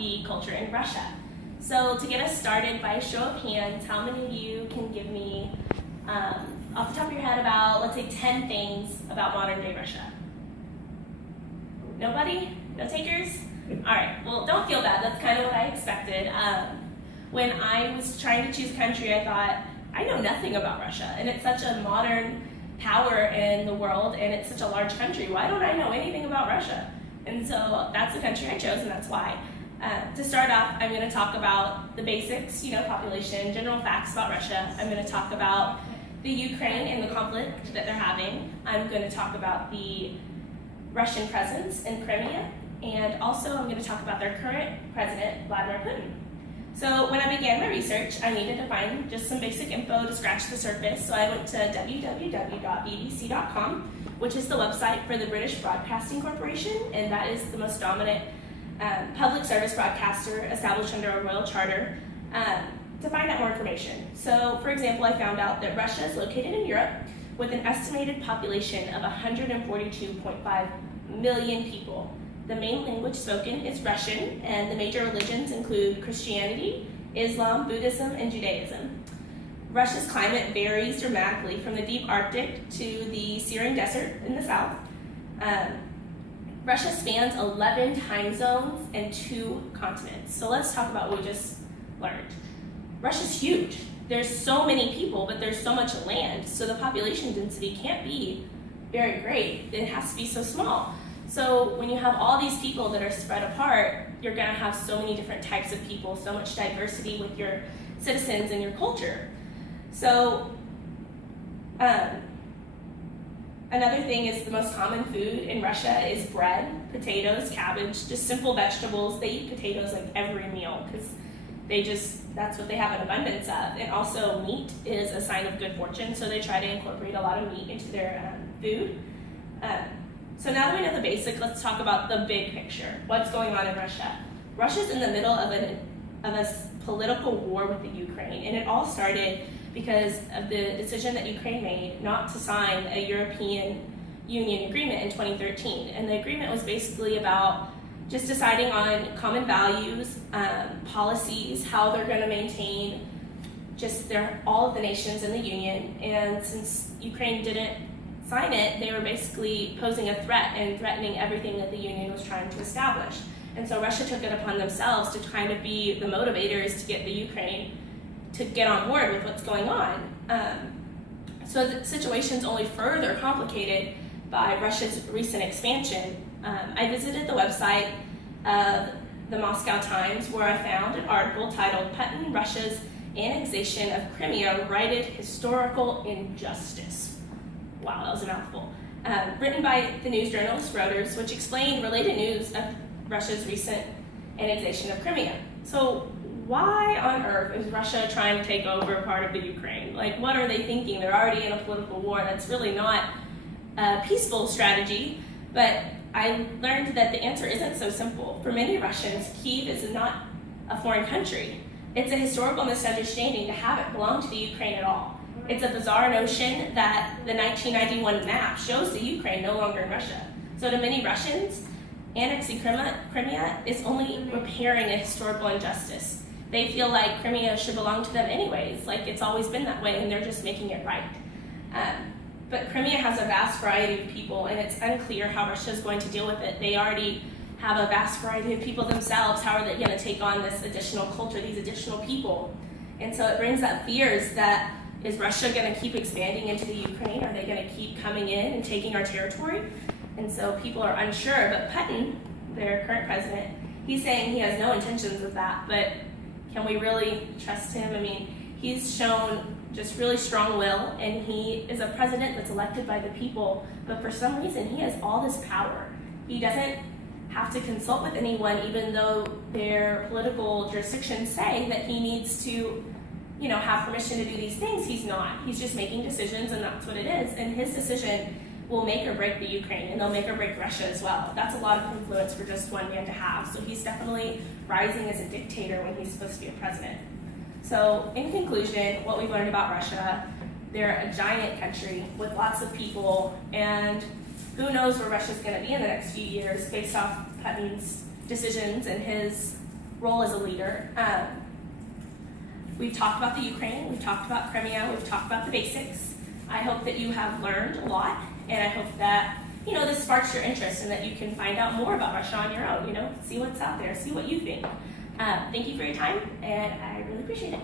the culture in Russia. So to get us started, by a show of hands, how many of you can give me, off the top of your head, about, let's say, 10 things about modern day Russia? Nobody? No takers? All right, well, don't feel bad. That's kind of what I expected. When I was trying to choose a country, I thought, I know nothing about Russia, and it's such a modern power in the world, and it's such a large country. Why don't I know anything about Russia? And so that's the country I chose, and that's why. To start off, I'm going to talk about the basics, population, general facts about Russia. I'm going to talk about the Ukraine and the conflict that they're having. I'm going to talk about the Russian presence in Crimea, and also I'm going to talk about their current president, Vladimir Putin. So when I began my research, I needed to find just some basic info to scratch the surface, so I went to www.bbc.com, which is the website for the British Broadcasting Corporation, and that is the most dominant public service broadcaster established under a royal charter, to find out more information. So, for example, I found out that Russia is located in Europe with an estimated population of 142.5 million people. The main language spoken is Russian, and the major religions include Christianity, Islam, Buddhism, and Judaism. Russia's climate varies dramatically from the deep Arctic to the Syrian desert in the south. Russia spans 11 time zones and 2 continents. So let's talk about what we just learned. Russia's huge. There's so many people, but there's so much land, so the population density can't be very great. It has to be so small. So when you have all these people that are spread apart, you're going to have so many different types of people, so much diversity with your citizens and your culture. So another thing is the most common food in Russia is bread, potatoes, cabbage, just simple vegetables. They eat potatoes like every meal because that's what they have an abundance of. And also meat is a sign of good fortune, so they try to incorporate a lot of meat into their food. So now that we know the basics, let's talk about the big picture. What's going on in Russia? Russia's in the middle of a political war with the Ukraine, and it all started because of the decision that Ukraine made not to sign a European Union agreement in 2013. And the agreement was basically about just deciding on common values, policies, how they're going to maintain just all of the nations in the Union. And since Ukraine didn't sign it, they were basically posing a threat and threatening everything that the Union was trying to establish. And so Russia took it upon themselves to kind of be the motivators to get the Ukraine to get on board with what's going on. So the situation's only further complicated by Russia's recent expansion. I visited the website of the Moscow Times, where I found an article titled "Putin, Russia's Annexation of Crimea Righted Historical Injustice." Wow, that was a mouthful. Written by the news journalist Reuters, which explained related news of Russia's recent annexation of Crimea. So why on earth is Russia trying to take over part of the Ukraine? Like, what are they thinking? They're already in a political war. That's really not a peaceful strategy, but I learned that the answer isn't so simple. For many Russians, Kyiv is not a foreign country. It's a historical misunderstanding to have it belong to the Ukraine at all. It's a bizarre notion that the 1991 map shows the Ukraine no longer in Russia. So to many Russians, annexing Crimea is only repairing a historical injustice. They feel like Crimea should belong to them anyways, like it's always been that way, and they're just making it right. But Crimea has a vast variety of people, and it's unclear how Russia is going to deal with it. They already have a vast variety of people themselves. How are they going to take on this additional culture, these additional people? And so it brings up fears that, is Russia going to keep expanding into the Ukraine? Are they going to keep coming in and taking our territory? And so people are unsure, but Putin, their current president, he's saying he has no intentions of that, but can we really trust him? I mean, he's shown just really strong will, and he is a president that's elected by the people, but for some reason he has all this power. He doesn't have to consult with anyone, even though their political jurisdictions say that he needs to, have permission to do these things. He's not. He's just making decisions, and that's what it is. And his decision will make or break the Ukraine, and they'll make or break Russia as well. That's a lot of influence for just one man to have. So he's definitely rising as a dictator when he's supposed to be a president. So in conclusion, what we've learned about Russia, they're a giant country with lots of people, and who knows where Russia's going to be in the next few years based off Putin's decisions and his role as a leader. We've talked about the Ukraine, we've talked about Crimea, we've talked about the basics. I hope that you have learned a lot, and I hope that this sparks your interest and that you can find out more about Russia on your own. See what's out there, see what you think. Thank you for your time, and I really appreciate it.